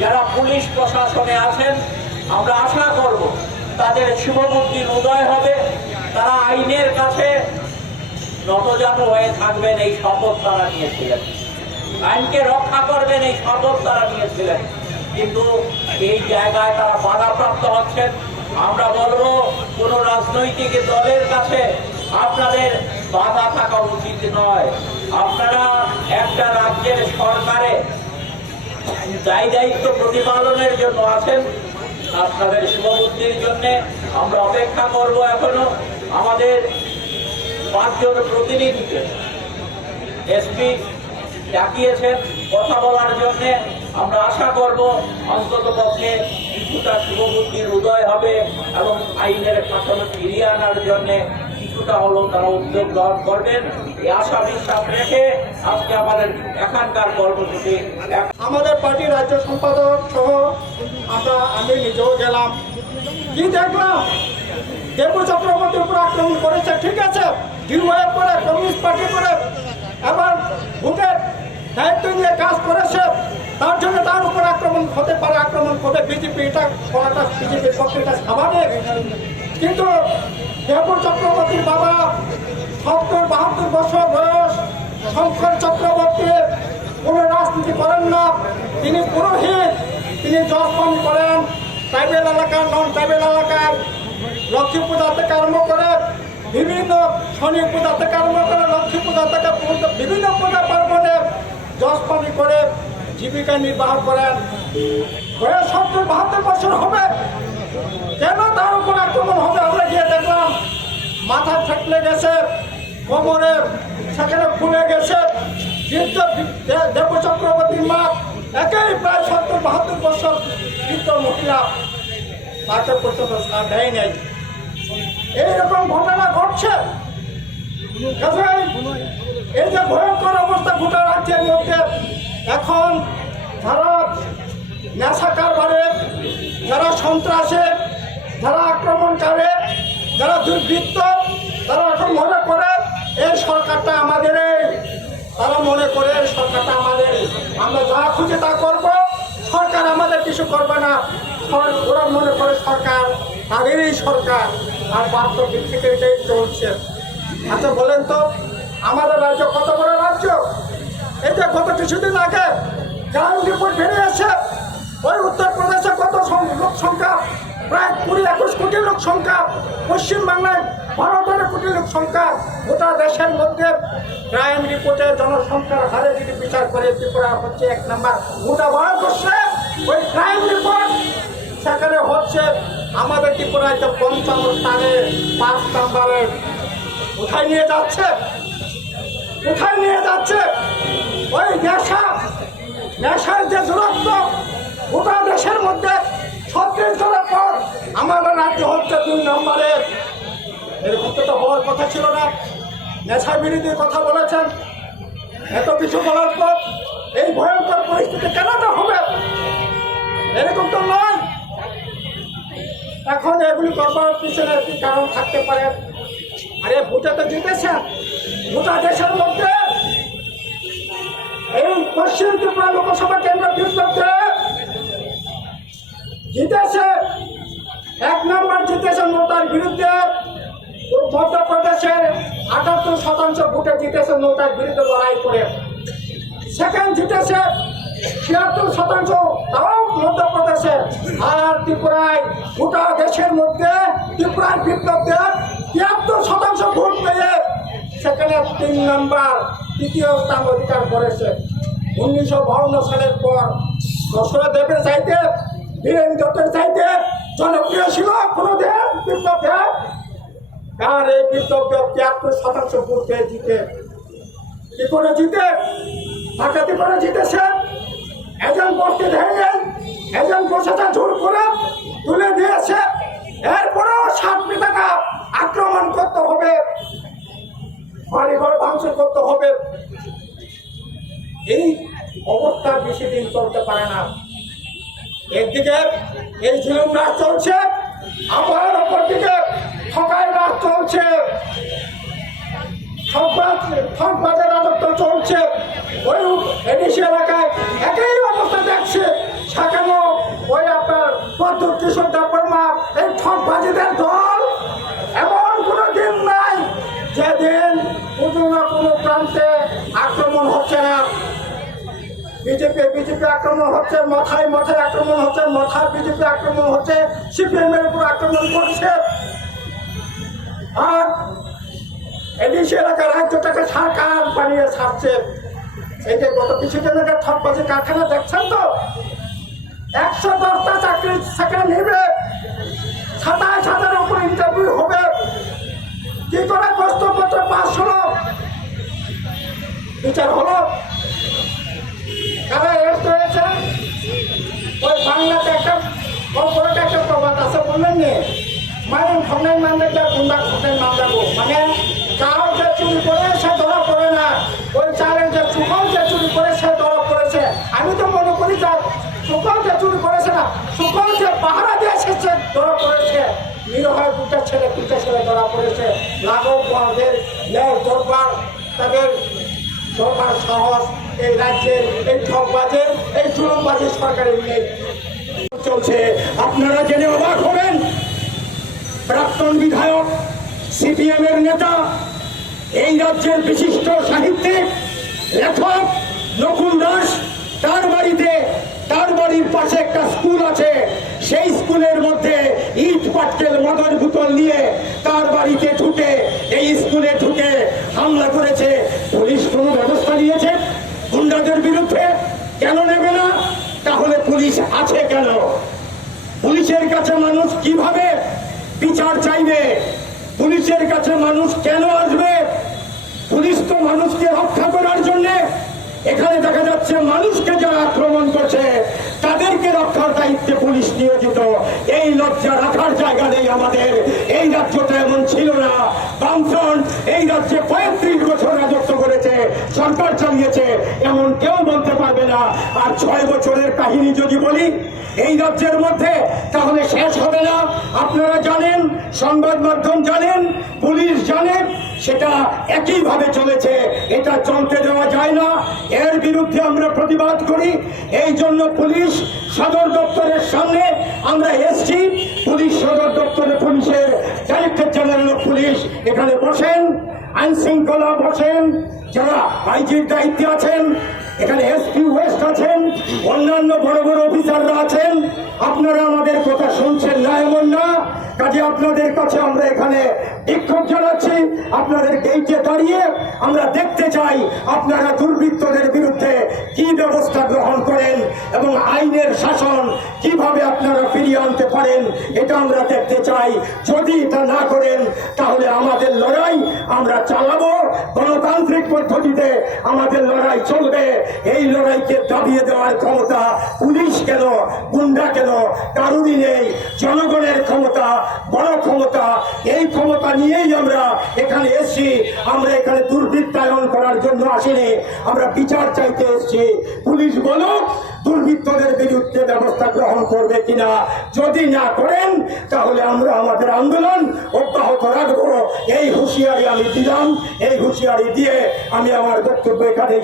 যারা পুলিশ প্রশাসনে আছেন, আমরা আশা করব তাদের শুভবুদ্ধির উদয় হবে, তারা আইনের কাছে নতজানু হয়ে থাকবেন, এই শপথ তারা নিয়েছিলেন। আইনকে রক্ষা করবেন, এই শপথ তারা নিয়েছিলেন। কিন্তু এই জায়গায় তারা বাধাপ্রাপ্ত হচ্ছেন। আমরা বলবো কোন রাজনৈতিক দলের কাছে আপনাদের বাধা থাকা উচিত নয়। আপনারা একটা রাজ্যের সরকারে দায়ী দায়িত্ব প্রতিপালনের জন্য আছেন। আপনাদের শুভবুদ্ধির জন্য আমরা অপেক্ষা করব। এখনো আমাদের 5 জন প্রতিনিধিকে এসপি ডাকিয়েছেন কথা বলার জন্য। আমরা আশা করব অন্তত পক্ষে কিছুটা শুভবুদ্ধির উদয় হবে এবং আইনের শাসন ফিরিয়ে আনার জন্য কিছুটা হলেও তারা উদ্যোগ গ্রহণ করবেন। এই আশা বিশ্বাস রেখে আজকে আমাদের এখানকার কর্মসূচি, আমাদের পার্টির রাজ্য সম্পাদক সহ আমি নিজেও গেলাম, কি দেখলাম দেবু চক্রবর্তীর উপর আক্রমণ করেছে। ঠিক আছে, ডিওয়াইএফ করে, কমিউনিস্ট পার্টি করে, এবার ভোটের দায়িত্ব নিয়ে কাজ করেছে, তার জন্য তার উপর আক্রমণ হতে পারে, আক্রমণ করবে। বিজেপি এটা করাটা বিজেপির পক্ষে এটা স্বাভাবিক। কিন্তু দেবু চক্রবর্তীর বাবা 70-72 বছর বয়স শঙ্কর চক্রবর্তী কোনো রাজনীতি করেন না, তিনি পুরোহিত। তিনি জপন করেন ট্রাইবেল এলাকার, নন ট্রাইবেল এলাকার লক্ষ্মী পূজা থেকে আরম্ভ করে বিভিন্ন শনি পূজা থেকে আরম্ভ করে লক্ষ্মী পূজা থেকে বিভিন্ন পূজা পার্বণে জপনি করে জীবিকা নির্বাহ করেন। বয়স 70-72 বছর হবে, কেন তার উপর আক্রমণ হবে? আমরা গিয়ে দেখলাম মাথা ফেটলে গেছে, কোমরে সেখানে ফুলে গেছে। দেবু চক্রবর্তীর মা একেই প্রায় 70-72 বছর বৃদ্ধ মহিলা, তাকে পর্যন্ত সাড় দেয় নাই। এইরকম ঘটনা ঘটছে। এই যে ভয়ঙ্কর অবস্থা গোটা রাজ্যের মধ্যে, এখন যারা নেশা কারবারে, যারা সন্ত্রাসে, যারা আক্রমণকারী, যারা দুর্বৃত্ত, তারা এখন মনে করে এই সরকারটা আমাদের, তারা মনে করে সরকারটা আমাদের, আমরা যা খুঁজে তা করবো, সরকার আমাদের কিছু করবে না। ওরা মনে করে সরকার তাদেরই সরকার, আর বাস্তবিক থেকে এটাই চলছে। আচ্ছা বলেন তো, আমাদের রাজ্য কত বড় রাজ্য? এই যে গত কিছুদিন আগে গ্রাউন্ড রিপোর্ট বেরিয়েছে, ওই উত্তরপ্রদেশে কত লোক সংখ্যা, প্রায় 20-21 কোটি লোক সংখ্যা, পশ্চিমবাংলায় 12-13 কোটি লোক সংখ্যা। গোটা দেশের মধ্যে ক্রাইম রিপোর্টের জনসংখ্যার হারে যদি বিচার করে ত্রিপুরা হচ্ছে 1 নম্বর। গোটা ভারতবর্ষে ওই ক্রাইম রিপোর্ট সেখানে হচ্ছে আমাদের ত্রিপুরায় তো 55 স্থানে 5 নম্বরে। কোথায় নিয়ে যাচ্ছে? কোথায় নিয়ে যাচ্ছে? ওই নেশার যে দূরত্ব গোটা দেশের মধ্যে 36 জনের পর আমাদের রাজ্য হচ্ছে 2 নম্বরে। এরকম তো হওয়ার কথা ছিল না। নেশা বিরোধীর কথা বলেছেন, এত কিছু বলার পর এই ভয়ঙ্কর পরিস্থিতি কেন হবে? এরকম তো নয়। এখন এগুলি করবার পিছনে কি কারণ থাকতে পারে? আরে ভোটে তো জিতেছেন, গোটা দেশের মধ্যে এই পশ্চিম ত্রিপুরা লোকসভা কেন্দ্র বিরুদ্ধে জিতেছে। 1 নম্বর জিতেছে নোটার বিরুদ্ধে। মধ্যপ্রদেশের 78% ভোটে জিতেছে নোটার বিরুদ্ধে লড়াই করে। সেকেন্ড জিতেছে 76%, তাও মধ্যপ্রদেশে। আর ত্রিপুরায় গোটা দেশের মধ্যে ত্রিপুরার বিপ্লবদের 73% ভোট পেয়ে সেখানে 3 নম্বর, তৃতীয় স্থান অধিকার করেছে। 1952 সালের পর দশরথ দেবের চাইতে, বীরেন্দ্র দত্তের চাইতে জনপ্রিয় ছিল কোনোদিন বিপ্লব দেব। আর এই বিপ্লব দেব 73% ভোট পেয়ে জিতে, কি করে জিতে? ডাকাতি করে জিতেছে। এজন বস্তি ভেঙে, এজন বসেছে জোর করে তুলে দিয়েছে। এরপরেও 7 টাকা আক্রমণ করতে হবে, বাড়িঘর ভাঙচুর করতে হবে। এই অবস্থা বেশি দিন চলতে পারে না। একদিকে এই ঝুলুম রাজ চলছে, আবার অপরদিকে ঠকাই রাজ চলছে, ঠকবাজের রাজত্ব চলছে। ওই এডিসি এলাকায় একই অবস্থা দেখছে। সেখানে বিজেপি আক্রমণ হচ্ছে, মাথায় মাথায় আক্রমণ হচ্ছে, মাথায় বিজেপি আক্রমণ হচ্ছে, সিপিএম এর উপর আক্রমণ করছে। আর এডিসি এলাকার রাজ্যটাকে সরকার বানিয়ে ছাড়ছে। এই যে গত কিছুদিন আগে ঠকবাজি কারখানা দেখছেন তো, 110টা চাকরি সেখানে নেবে, 27,000-এর উপর ইন্টারভিউ হবে। কি করে প্রশ্নপত্র পাস হলো, বিচার হলো, কারা অ্যারেস্ট হয়েছে? ওই বাংলাতে একটা কর্পোরেট একটা প্রবাদ আছে, বললেন নি, মায়ের খন্ডাই মান দেখলে গুন্ডা খন্ডাই মান যাবো। মানে কারো যে চুরি করে সে ধরা পড়ে না, ওই চারের যে সুকল যে চুরি করে সে ধরা পড়েছে। আমি তো মনে করি যে সুকল যে চুরি করেছে না, সুকল যে পাহারা দিয়েছে সে ধরা পড়েছে। নিরীহ দুটা ছেলে ধরা পড়েছে। লাঘব বর্গের ন্যায় দরবার, তাদের দরবার সাহস এই রাজ্যের এই ঠকবাজের এই জুলুমবাজের সরকারের নেই চলছে। আপনারা জেনে অবাক হবেন, প্রাক্তন বিধায়ক সিপিএম এর নেতা, এই রাজ্যের বিশিষ্ট সাহিত্যিক লেখক নকুল দাস, তার বাড়ির পাশে একটা স্কুল আছে, সেই স্কুলের মধ্যে ইট পাটকেল মদের বোতল নিয়ে তার বাড়িতে ঢুকে, এই স্কুলে ঢুকে হামলা করেছে। পুলিশ কোনো ব্যবস্থা নিয়েছে গুন্ডাদের বিরুদ্ধে? কেন নেবে না? তাহলে পুলিশ আছে কেন? পুলিশের কাছে মানুষ কিভাবে বিচার চাইবে? পুলিশের কাছে মানুষ কেন আসবে? পুলিশ তো মানুষকে রক্ষা করার জন্য। এখানে দেখা যাচ্ছে মানুষকে যারা আক্রমণ করছে তাদেরকে রক্ষার দায়িত্বে পুলিশ নিয়োজিত। এই লজ্জা রাখার জায়গা নেই আমাদের। এই রাজ্যটা এমন ছিল না। বামফ্রন্ট এই রাজ্যে 35 বছর রাজত্ব করেছে, সরকার চালিয়েছে, এমন কেউ বলতে পারবে না। আর 6 বছরের কাহিনী যদি বলি এই রাজ্যের মধ্যে, তাহলে শেষ হবে না। আপনারা জানেন, সংবাদ মাধ্যম জানেন, পুলিশ জানেন, সেটা একইভাবে চলেছে। এটা চলতে দেওয়া যায় না। এর বিরুদ্ধে আমরা প্রতিবাদ করি। এই জন্য পুলিশ সদর দপ্তরের সামনে আমরা এসছি। পুলিশ সদর দপ্তরে পুলিশের ডাইরেক্টর জেনারেল অফ পুলিশ এখানে বসেন, আইন শৃঙ্খলা বসেন, যারা আইজির দায়িত্বে আছেন, এখানে এসপি ওয়েস্ট আছেন, অন্যান্য বড় বড় অফিসাররা আছেন। আপনারা আমাদের কথা শুনছেন না এমন না। কাজে আপনাদের কাছে আমরা এখানে বিক্ষোভ জানাচ্ছি। আপনাদের গেইটে দাঁড়িয়ে আমরা দেখতে চাই আপনারা দুর্বৃত্তদের বিরুদ্ধে কি ব্যবস্থা গ্রহণ করেন এবং আইনের শাসন কিভাবে আপনারা ফিরিয়ে আনতে পারেন, এটা আমরা দেখতে চাই। যদি এটা না করেন তাহলে আমাদের লড়াই আমরা চালাবো, গণতান্ত্রিক পদ্ধতিতে আমাদের লড়াই চলবে। এই লড়াইকে দাবিয়ে দেওয়ার ক্ষমতা পুলিশ কেন, গুন্ডা কেন, কারুরই নেই। জনগণের ক্ষমতা, বড় ক্ষমতা। এই ক্ষমতা নিয়েই আমরা এখানে এসেছি। আমরা এখানে দুর্বৃত্তায়ন করার জন্য আসিনি, আমরা বিচার চাইতে এসেছি। পুলিশ বলো দুর্বৃত্তদের বিরুদ্ধে ব্যবস্থা গ্রহণ করবে কিনা। যদি না করেন তাহলে আমরা আমাদের আন্দোলন অব্যাহত রাখবো। এই হুঁশিয়ারি আমি দিলাম। এই হুঁশিয়ারি দিয়ে আমি আমার বক্তব্য এখানে